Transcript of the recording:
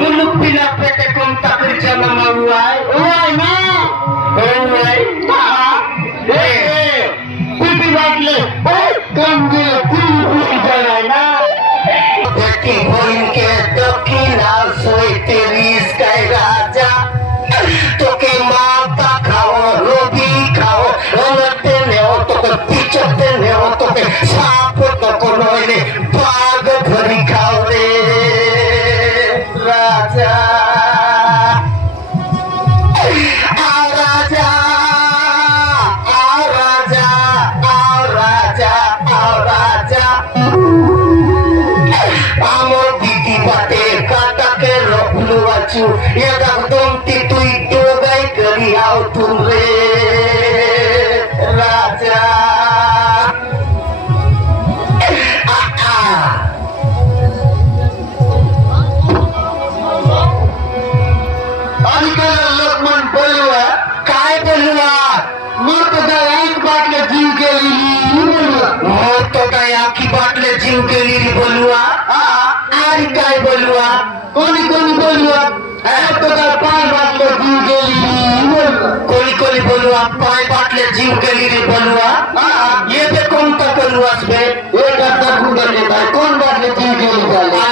muluk pila pete kong takir jama mawai तेरीस काय राजा তোকে মাথা খাও রবি খাও রনতে নেও তোকে পিছতে নেও তোকে সাপ তখন হইলে বাঘ ধরি খাও রে রাজা আও রাজা আও রাজা আও রাজা আও রাজা আমার দিদি বাটে কাটাকে রখলু আছু একদম তুই ডোগাই করি আও তুম রে রাজা आजकल लोकमन बोलुआ काय बोलुआ मोर तो एक बाटले जीव के लिए मोर तो आखी बाटले जीव के लिए बोलुआ आज काय बोलुआ कोनी कोनी बोलुआ तो पांच बाटले जीव के लिए कोनी बोलुआ पांच बाटले जीव के लिए बोलुआ ये तो कौन तक बोलुआ बे ये करता कौन बाटले जीव के लिए